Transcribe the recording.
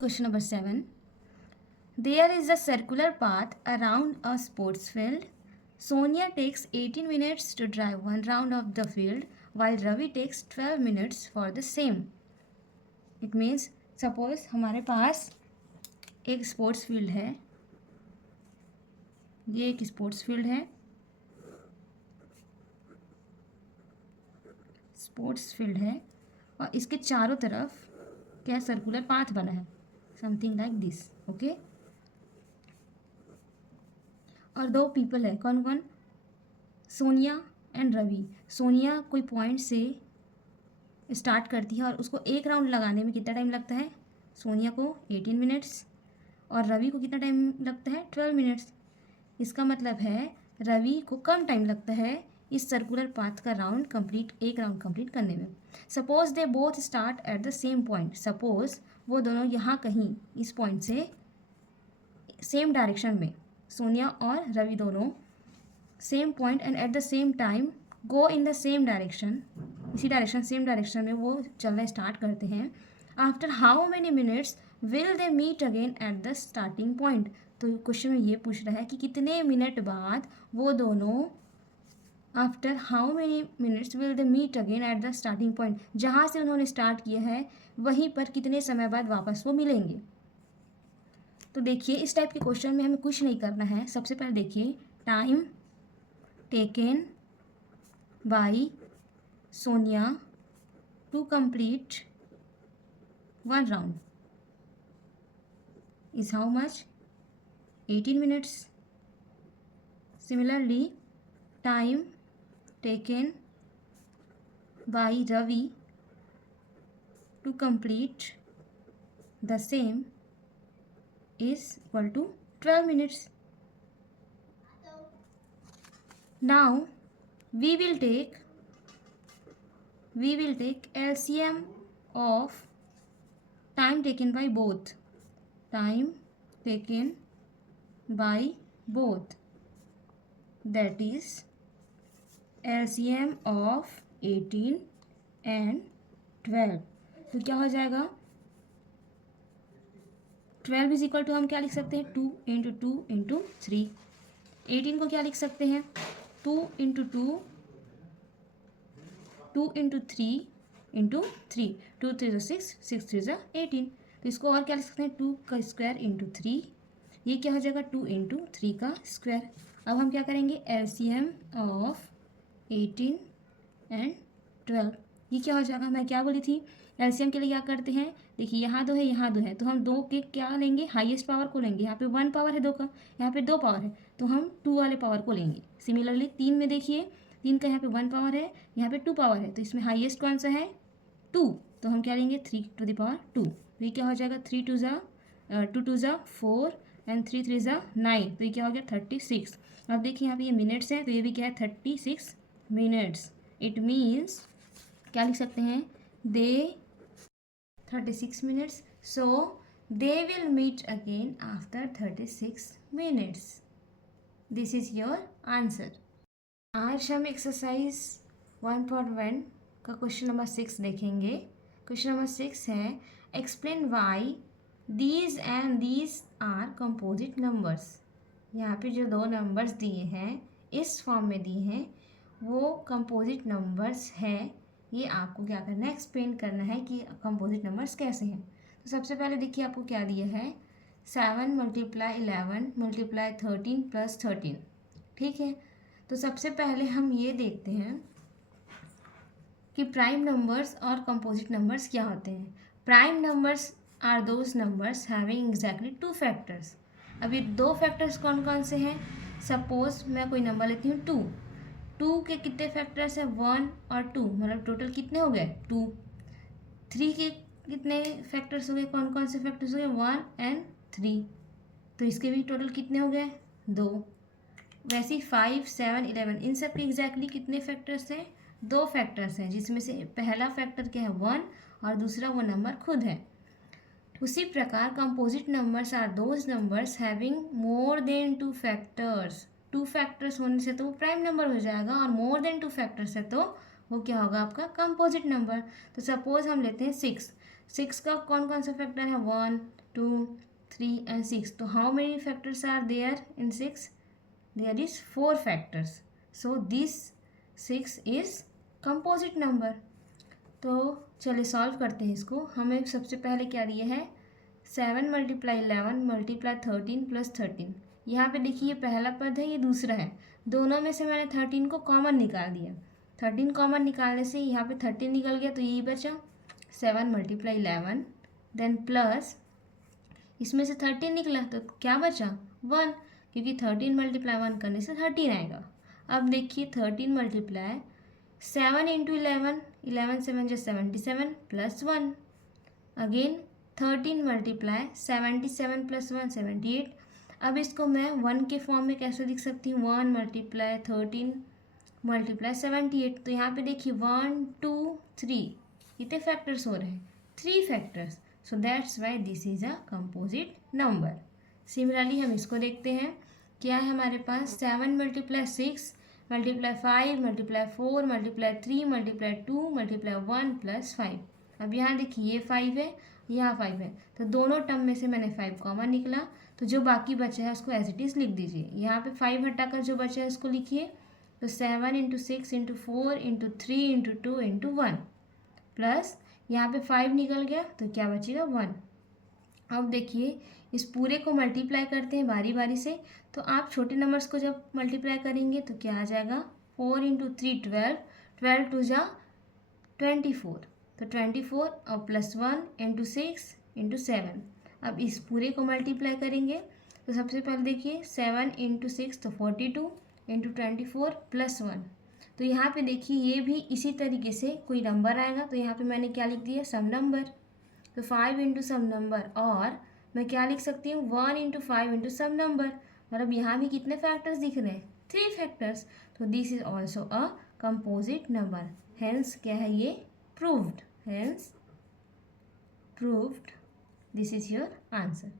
Question number 7. There is a circular path around a sports field. Sonia takes 18 minutes to drive one round of the field, while Ravi takes 12 minutes for the same. It means, suppose हमारे पास एक sports field है, ये एक sports field है, sports field है और इसके चारों तरफ क्या सर्कुलर पाथ बना है, समथिंग लाइक दिस, ओके। और दो पीपल है, कौन कौन? सोनिया एंड रवि। सोनिया कोई पॉइंट से स्टार्ट करती है और उसको एक राउंड लगाने में कितना टाइम लगता है? सोनिया को 18 मिनट्स और रवि को कितना टाइम लगता है? 12 मिनट्स। इसका मतलब है रवि को कम टाइम लगता है इस सर्कुलर पाथ का राउंड कंप्लीट, एक राउंड कंप्लीट करने में। Suppose they both start at the same point. Suppose वो दोनों यहाँ कहीं इस पॉइंट से सेम डायरेक्शन में, सोनिया और रवि दोनों same point and at the same time go in the same direction, इसी डायरेक्शन सेम डायरेक्शन में वो चलना स्टार्ट करते हैं। After how many minutes will they meet again at the starting point. तो क्वेश्चन में ये पूछ रहा है कि कितने मिनट बाद वो दोनों, after how many minutes will they meet again at the starting point, जहाँ से उन्होंने स्टार्ट किया है वहीं पर कितने समय बाद वापस वो मिलेंगे। तो देखिए इस टाइप के क्वेश्चन में हमें कुछ नहीं करना है। सबसे पहले देखिए, time taken by Sonia to complete one round is how much? 18 minutes. Similarly, time taken by Ravi to complete the same is equal to 12 minutes. Now we will take LCM of time taken by both. Time taken by both, that is LCM of 18 and 12. तो क्या हो जाएगा? 12 is equal to, हम क्या लिख सकते हैं? 2 into 2 into 3। 18 को क्या लिख सकते हैं? 2 इंटू 2, 2 इंटू 3 इंटू 3। 2 3 ज़ा 6, 6 3 ज़ा 18। तो इसको और क्या लिख सकते हैं? 2 का स्क्वायर इंटू 3। ये क्या हो जाएगा? 2 इंटू 3 का स्क्वायर। अब हम क्या करेंगे? LCM of 18 and 12। ये क्या हो जाएगा? मैं क्या बोली थी? एलसीएम के लिए क्या करते हैं? देखिए यहाँ 2 है, यहाँ 2 है, तो हम 2 के क्या लेंगे? हाईएस्ट पावर को लेंगे। यहाँ पे 1 पावर है 2 का, यहाँ पे 2 पावर है, तो हम 2 वाले पावर को लेंगे। सिमिलरली 3 में देखिए, 3 का यहाँ पे 1 पावर है, यहाँ पे 2 पावर है, तो इसमें हाईएस्ट कौन सा है? 2, तो हम क्या लेंगे? 3 टू द पावर 2। तो ये क्या हो जाएगा? 3 2 ज़ा 2 2 ज़ा 4 एंड 3 3 ज़ा 9। तो ये क्या हो गया? 36। अब देखिए यहाँ पे ये मिनट्स है, तो ये भी क्या है? 36 मिनट्स। इट मीन्स क्या लिख सकते हैं? They 36 minutes, so they will meet again after 36 minutes. This is your answer. आज हम एक्सरसाइज 1.1 का क्वेश्चन नंबर 6 देखेंगे। क्वेश्चन नंबर 6 है, explain why these and these are composite numbers. यहाँ पे जो दो नंबर्स दिए हैं, इस फॉर्म में दिए हैं, वो कंपोजिट नंबर्स हैं। ये आपको क्या करना है? एक्सप्लेन करना है कि कंपोजिट नंबर्स कैसे हैं। तो सबसे पहले देखिए आपको क्या दिया है? 7 मल्टीप्लाई 11 मल्टीप्लाई 13 प्लस 13। ठीक है, तो सबसे पहले हम ये देखते हैं कि प्राइम नंबर्स और कंपोजिट नंबर्स क्या होते हैं। Prime numbers are those numbers having exactly 2 factors. अब ये 2 फैक्टर्स कौन कौन से हैं? सपोज मैं कोई नंबर लेती हूँ 2। 2 के कितने फैक्टर्स हैं? 1 और 2, मतलब टोटल कितने हो गए? 2। 3 के कितने फैक्टर्स हो गए? कौन कौन से फैक्टर्स हो गए? 1 एंड 3। तो इसके भी टोटल कितने हो गए? 2। वैसे ही 5 7 11, इन सब के एग्जैक्टली कितने फैक्टर्स हैं? 2 फैक्टर्स हैं, जिसमें से पहला फैक्टर क्या है? 1 और दूसरा वो नंबर खुद है। उसी प्रकार composite numbers are those numbers having more than 2 factors. 2 factors होने से तो वो प्राइम नंबर हो जाएगा, और मोर देन 2 फैक्टर्स है तो वो क्या होगा? आपका कंपोजिट नंबर। तो सपोज हम लेते हैं 6। 6 का कौन कौन सा फैक्टर है? 1 2, 3 and 6. So how many factors are there in 6? There is 4 factors. So this 6 is composite number. तो चलिए सॉल्व करते हैं इसको. हमें सबसे पहले क्या दिया है 7 मल्टीप्लाई 11 मल्टीप्लाई 13 प्लस 13. यहाँ पे देखिए पहला पद है, ये दूसरा है. दोनों में से मैंने 13 को कॉमन निकाल दिया. 13 कॉमन निकालने से यहाँ पे 13 निकल गया, तो यही बचा 7 मल्टीप्लाई 11 देन प्लस इसमें से 13 निकला तो क्या बचा 1, क्योंकि 13 मल्टीप्लाई 1 करने से 13 आएगा. अब देखिए 13 मल्टीप्लाई 7 इंटू 11, 11 7 जो 77 प्लस 1. Again 13 multiply 77 plus 1 78. अब इसको मैं 1 के फॉर्म में कैसे लिख सकती हूँ 1 मल्टीप्लाई 13 मल्टीप्लाई 78. तो यहाँ पे देखिए 1 2 3 कितने फैक्टर्स हो रहे हैं 3 factors. So that's why this is a composite number. Similarly हम इसको देखते हैं. क्या है हमारे पास 7 multiply 6 multiply 5 multiply 4 multiply 3 multiply 2 multiply 1 plus 5. अब यहाँ देखिए ये 5 है, यहाँ 5 है, तो दोनों टर्म में से मैंने 5 कॉमन निकला. तो जो बाकी बचा है उसको एज इट इज़ लिख दीजिए. यहाँ पे 5 हटाकर जो बचा है उसको लिखिए. तो 7 into 6 into 4 into 3 into 2 into 1 plus यहाँ पे 5 निकल गया तो क्या बचेगा 1. अब देखिए इस पूरे को मल्टीप्लाई करते हैं बारी बारी से. तो आप छोटे नंबर्स को जब मल्टीप्लाई करेंगे तो क्या आ जाएगा 4 इंटू 3 12, 12 टू जा 24, तो 24 और प्लस 1 इंटू 6 इंटू 7. अब इस पूरे को मल्टीप्लाई करेंगे तो सबसे पहले देखिए 7 इंटू 6 तो 42 इंटू 24 प्लस 1. तो यहाँ पे देखिए ये भी इसी तरीके से कोई नंबर आएगा तो यहाँ पे मैंने क्या लिख दिया सम नंबर. तो 5 इंटू सम नंबर, और मैं क्या लिख सकती हूँ 1 इंटू 5 इंटू सम नंबर. मतलब यहाँ भी कितने फैक्टर्स दिख रहे हैं 3 फैक्टर्स. तो this is also a composite number. Hence क्या है ये proved. Hence proved. This is your answer.